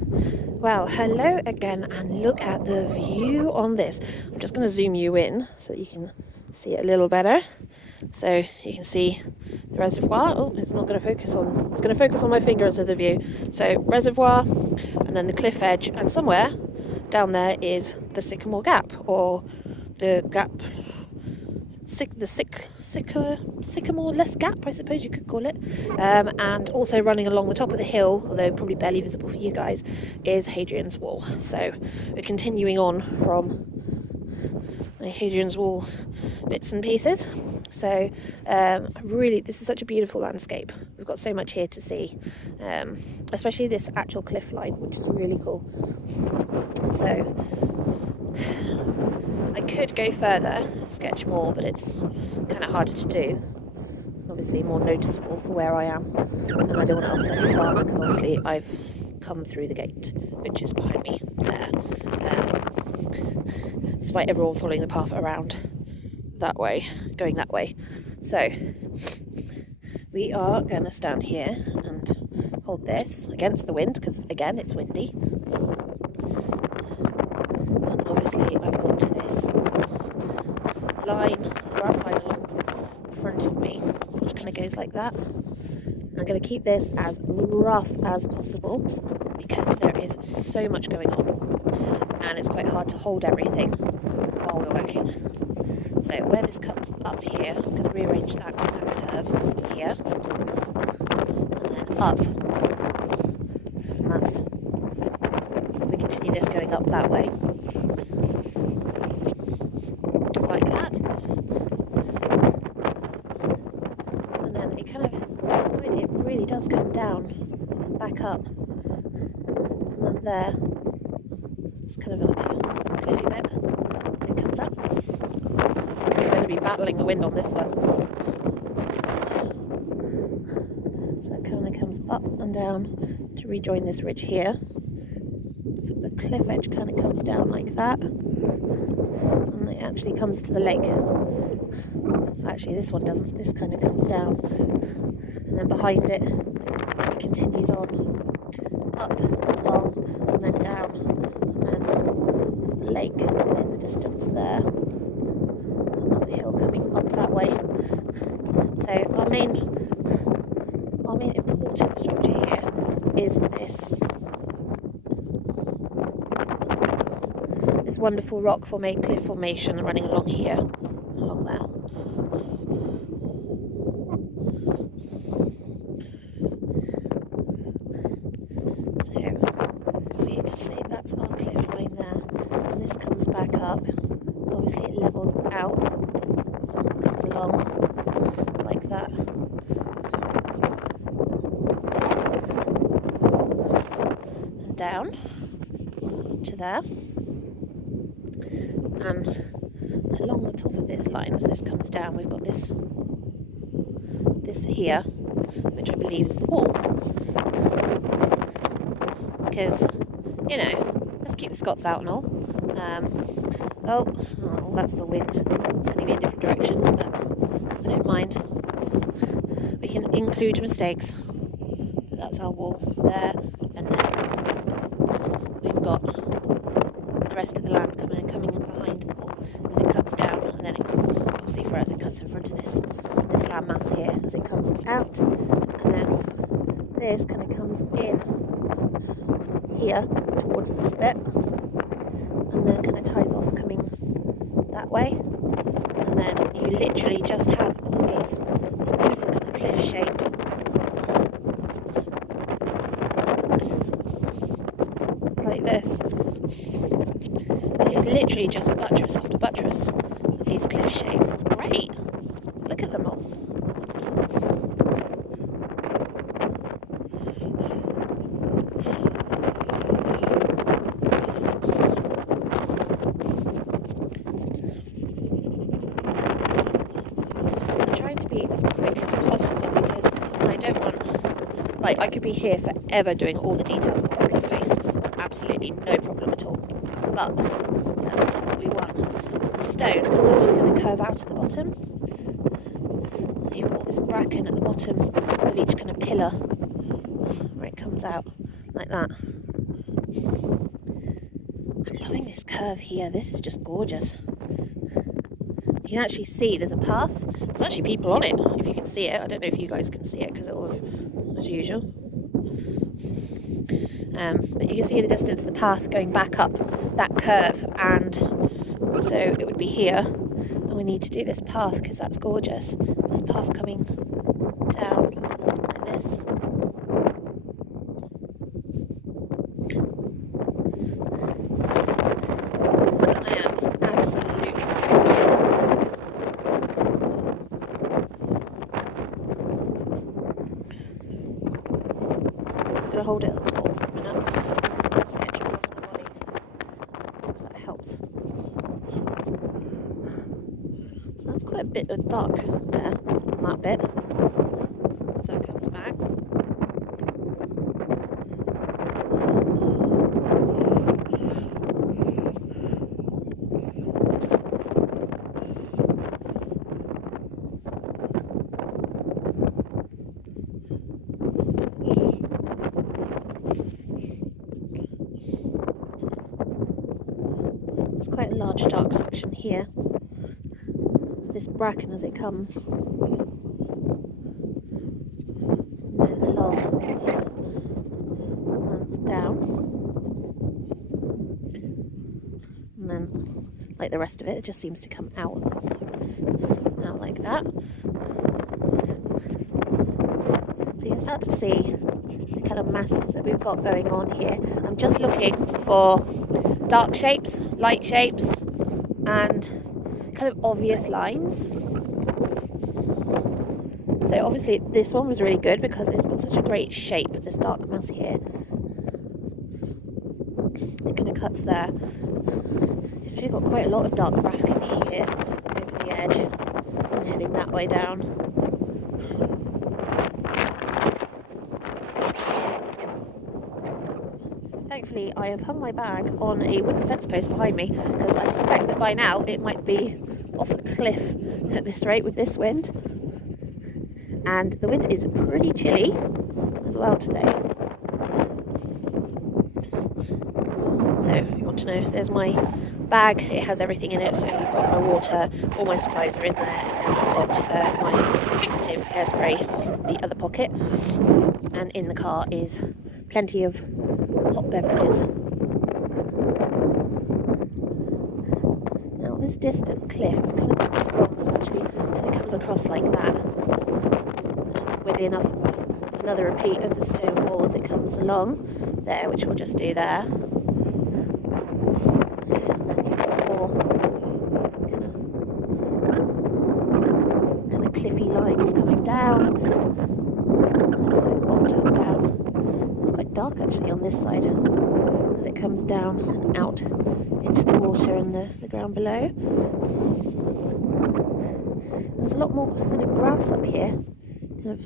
Well, hello again, and look at the view on this. I'm just going to zoom you in so that you can see it a little better. So you can see the reservoir. Oh, it's not going to focus on. It's going to focus on my finger instead of the view. So reservoir, and then the cliff edge, and somewhere down there is the Sycamore Gap, or the gap. Sycamore-less gap, I suppose you could call it. And also running along the top of the hill, although probably barely visible for you guys, is Hadrian's Wall. So we're continuing on from my Hadrian's Wall bits and pieces. So really, this is such a beautiful landscape. We've got so much here to see, especially this actual cliff line, which is really cool. So I could go further, sketch more, but it's kind of harder to do. Obviously more noticeable for where I am, and I don't want to upset the farmer because obviously I've come through the gate, which is behind me there, despite everyone following the path around that way, going that way. So we are going to stand here and hold this against the wind because again it's windy. Obviously I've got this grass line along the front of me, which kind of goes like that. And I'm going to keep this as rough as possible because there is so much going on and it's quite hard to hold everything while we're working. So where this comes up here, I'm going to rearrange that to that curve here, and then up. And that's, we continue this going up that way. Like that, and then it kind of, it really does come down, back up, and then there, it's kind of like a cliffy bit, so it comes up. I'm going to be battling the wind on this one, so it kind of comes up and down to rejoin this ridge here. The cliff edge kind of comes down like that. It actually comes to the lake. Actually, this one doesn't. This kind of comes down, and then behind it, it kind of continues on up, along, and then down, and then there's the lake in the distance there, and the hill coming up that way. So our main important structure here is this wonderful cliff formation running along here, along there. So we can say that's our cliff line there. As this comes back up, obviously it levels out, comes along like that. And down to there. And along the top of this line, as this comes down, we've got this here, which I believe is the wall. Because, let's keep the Scots out and all. Oh, that's the wind sending me in different directions, but I don't mind. We can include mistakes. But that's our wall there, and then we've got the rest of the land coming in behind the wall as it cuts down, and then obviously for us it cuts in front of this landmass here as it comes out, and then this kind of comes in here towards this bit, and then kind of ties off coming that way, and then you literally just have all this beautiful kind of cliff shape. Like this. It's literally just buttress after buttress of these cliff shapes. It's great. Look at them all. I'm trying to be as quick as possible because I don't want, I could be here forever doing all the details of this cliff face. Absolutely no problem at all. But that's not what we want. The stone does actually kind of curve out at the bottom. You've got this bracken at the bottom of each kind of pillar where it comes out like that. This curve here, this is just gorgeous. You can actually see there's a path. There's actually people on it, if you can see it. I don't know if you guys can see it because it'll have, as usual. But you can see in the distance the path going back up that curve, and so it would be here. And we need to do this path because that's gorgeous. This path coming down like this. Hold it at the top for a minute and sketch across my body, just because that helps. So that's quite a bit of dark there on that bit, so it comes back. There's quite a large dark section here. This bracken as it comes. And then along. And down. And then, like the rest of it, it just seems to come out. Out like that. So you can start to see the kind of masses that we've got going on here. I'm just looking for dark shapes, light shapes, and kind of obvious lines. So obviously this one was really good because it's got such a great shape, this dark mass here. It kind of cuts there. It's actually got quite a lot of dark bracken here over the edge and heading that way down. Thankfully, I have hung my bag on a wooden fence post behind me because I suspect that by now it might be off a cliff at this rate with this wind. And the wind is pretty chilly as well today. So, if you want to know, there's my bag. It has everything in it. So, I've got my water, all my supplies are in there, and I've got my fixative hairspray on the other pocket. And in the car is plenty of hot beverages. Now this distant cliff, I've kind of done this wrong because actually it kind of comes across like that. And weirdly enough, another repeat of the stone wall as it comes along there, which we'll just do there. And then you've got more kind of cliffy lines coming down. It's quite bobbed up down. It's quite dark actually on this side as it comes down and out into the water and the ground below. There's a lot more kind of grass up here. Kind of,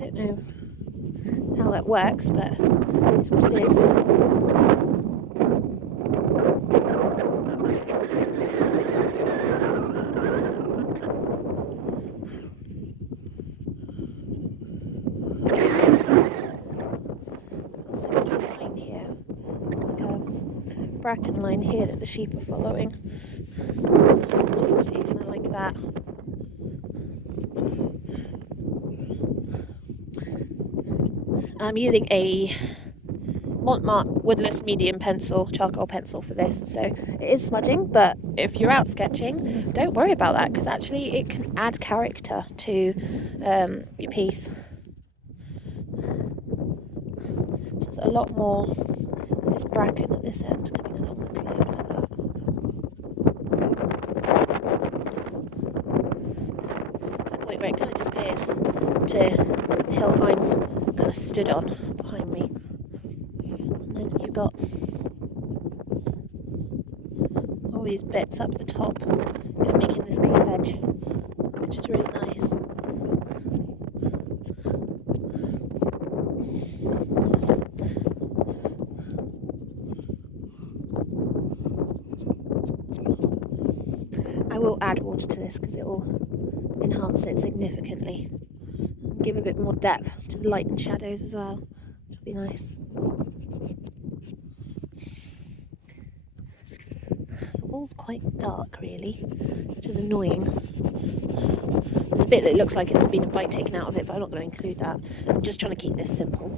I don't know how that works, but it's what it is. Bracken line here that the sheep are following. So you can see kind of like that. I'm using a Montmartre woodless medium pencil, charcoal pencil for this, so it is smudging, but if you're out sketching, don't worry about that because actually it can add character to your piece. So there's a lot more of this bracken at this end coming along the cliff like that. To the point where it kind of disappears to the hill I'm kind of stood on behind me. And then you've got all these bits up the top kind of making this cliff edge, which is really nice. I will add water to this because it will enhance it significantly and give a bit more depth to the light and shadows as well, which will be nice. wall's quite dark really, which is annoying. There's a bit that looks like it's been a bite taken out of it, but I'm not going to include that. I'm just trying to keep this simple.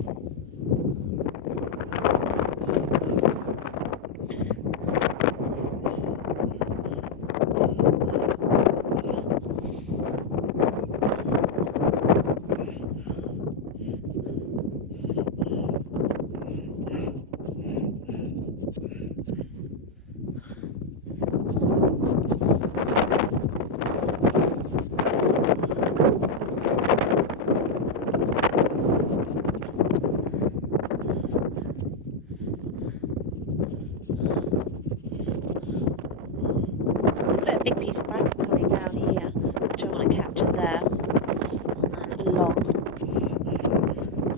Big piece of bracket coming down here, which I want to capture there, and then along.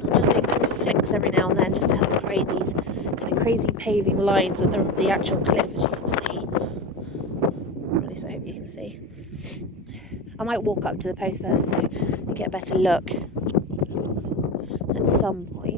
I'm just doing little flicks every now and then just to help create these kind of crazy paving lines of the actual cliff, as you can see. Or at least I hope you can see. I might walk up to the post there so you get a better look at some point.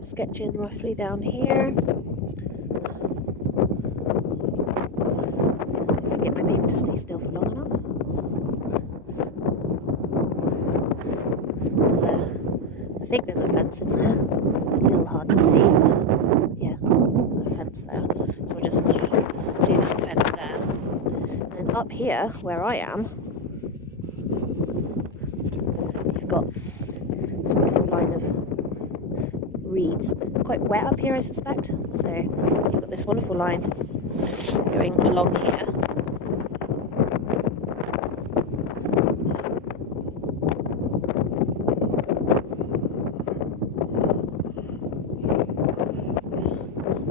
Sketch in roughly down here. If I can get my paper to stay still for long enough. I think there's a fence in there. It's a little hard to see, but yeah, there's a fence there. So we'll just do that fence there. And then up here, where I am, you've got this wonderful line of reeds. It's quite wet up here, I suspect, so you've got this wonderful line going along here.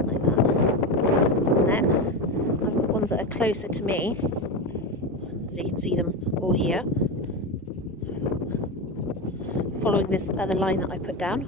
Like that. And then I've got ones that are closer to me, so you can see them all here, following this other line that I put down.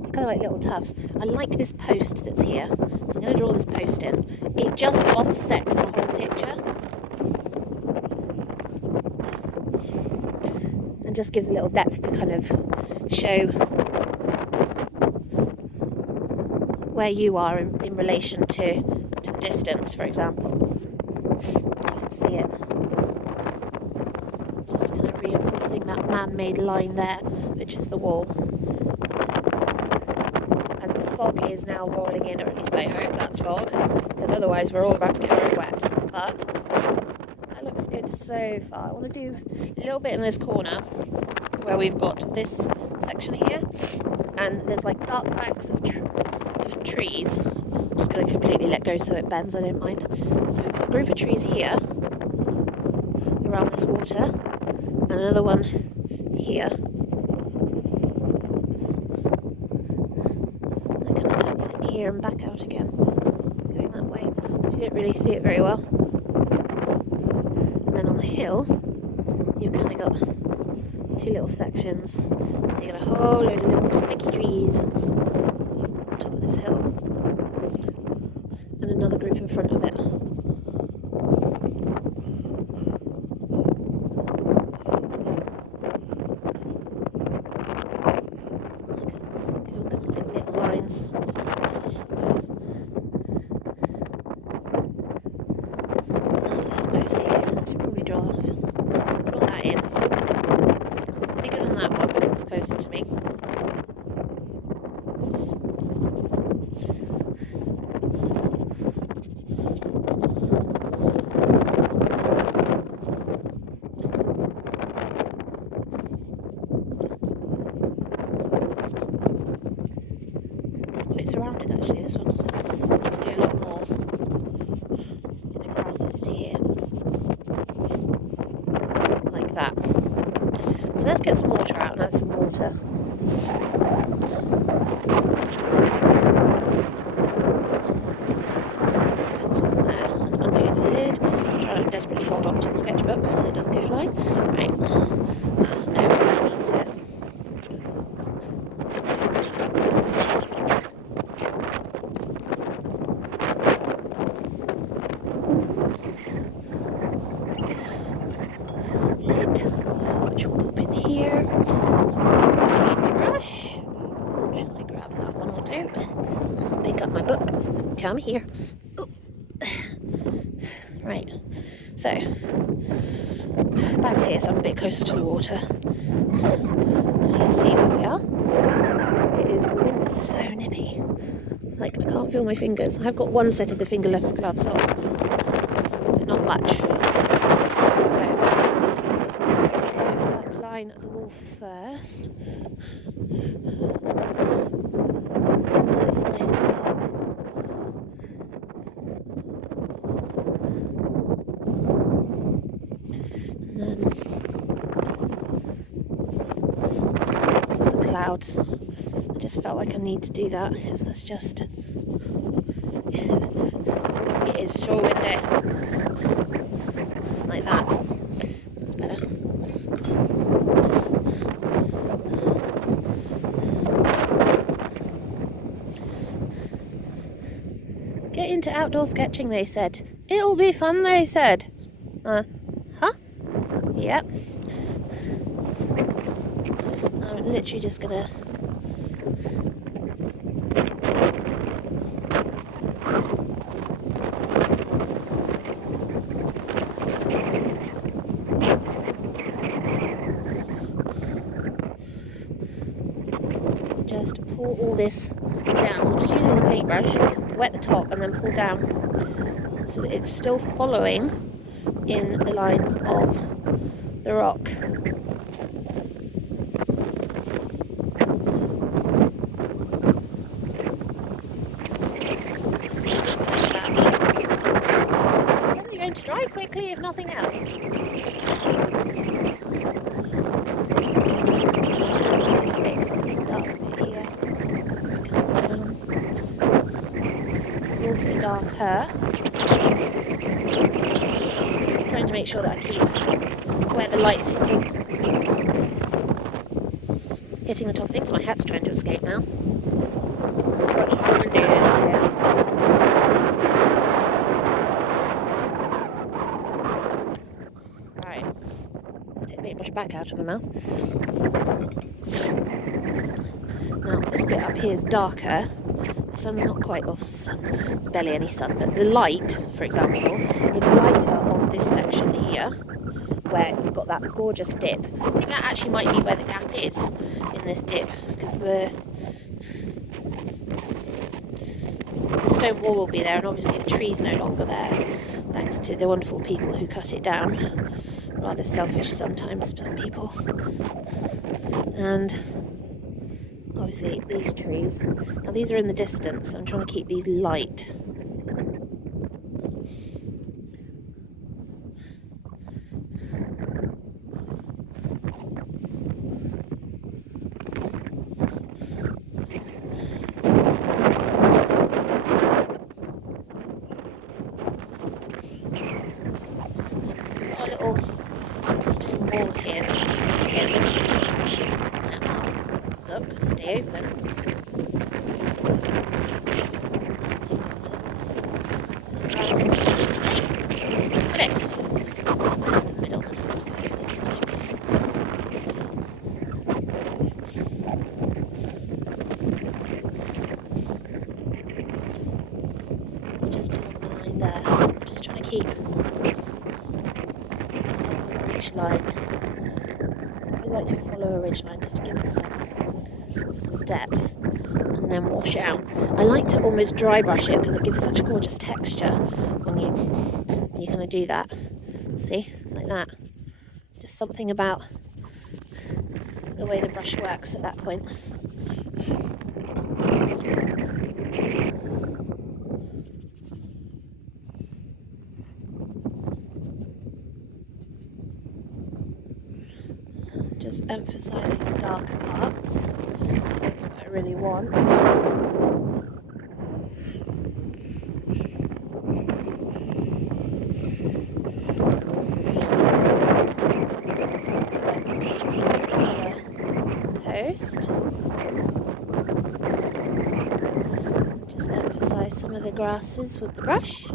It's kind of like little tufts. I like this post that's here, so I'm going to draw this post in. It just offsets the whole picture and just gives a little depth to kind of show where you are in relation to the distance, for example. You can see it. Just kind of reinforcing that man-made line there, which is the wall. And the fog is now rolling in, or at least I hope that's fog, because otherwise we're all about to get very wet. But that looks good so far. I want to do a little bit in this corner where we've got this section here, and there's like dark banks of trees. I'm just going to completely let go so it bends, I don't mind. So we've got a group of trees here around this water, and another one here. And it kind of cuts in here and back out again, going that way. So you don't really see it very well. And then on the hill, you've kind of got two little sections. And you got a whole load of little spiky trees on top of this hill, and another group in front of it. These all kind of like little lines. So let's post here. I should probably draw that in. Bigger than that one because it's closer to me. It's quite surrounded actually, this one, so I need to do a lot more getting grasses to here. Like that. So let's get some water out and add some water Pencils in there. Undo the lid. I'm trying to desperately hold on to the sketchbook so it doesn't go flying. Right. Now I need to. Which will pop in here. Paintbrush. Shall I grab that one or two? I'll pick up my book. Come here. Ooh. Right. So, bag's here, so I'm a bit closer to the water. You can see where we are. The wind is so nippy. Like, I can't feel my fingers. I've got one set of the fingerless gloves on, but not much. So, dark line of the wall first, because it's nice and dark. And then this is the clouds. I just felt like I need to do that because that's just, it is so windy. Like that. That's better. Get into outdoor sketching, they said. It'll be fun, they said. Huh? Yep. I'm literally just gonna just pull all this down. So I'm just using the paintbrush, wet the top and then pull down so that it's still following in the lines of the rock. It's only going to dry quickly if nothing else. This bit, because it's the dark bit here. It comes down. This is also darker. Trying to make sure that I keep where the light's hitting the top things. My hat's trying to escape now. Watch how windy it is here. Right. Take the paintbrush back out of my mouth. Now this bit up here is darker. The sun's not quite barely any sun, but the light, for example, it's lighter on this section here, where you've got that gorgeous dip. I think that actually might be where the gap is in this dip, because the stone wall will be there, and obviously the tree's no longer there, thanks to the wonderful people who cut it down. Rather selfish sometimes, some people. And obviously these trees. Now these are in the distance, so I'm trying to keep these light. Because we've got a little stone wall here that we can get with. Look, stay open. The grass is got it. The middle that looks to be open so much. It's just along the line there. I'm just trying to keep a ridge line. I always like to follow a ridge line just to give us some depth and then wash it out. I like to almost dry brush it because it gives such a gorgeous texture when you kind of do that. See, like that. Just something about the way the brush works at that point. Just emphasising the darker parts, because that's what I really want. Painting this other post. Just emphasise some of the grasses with the brush.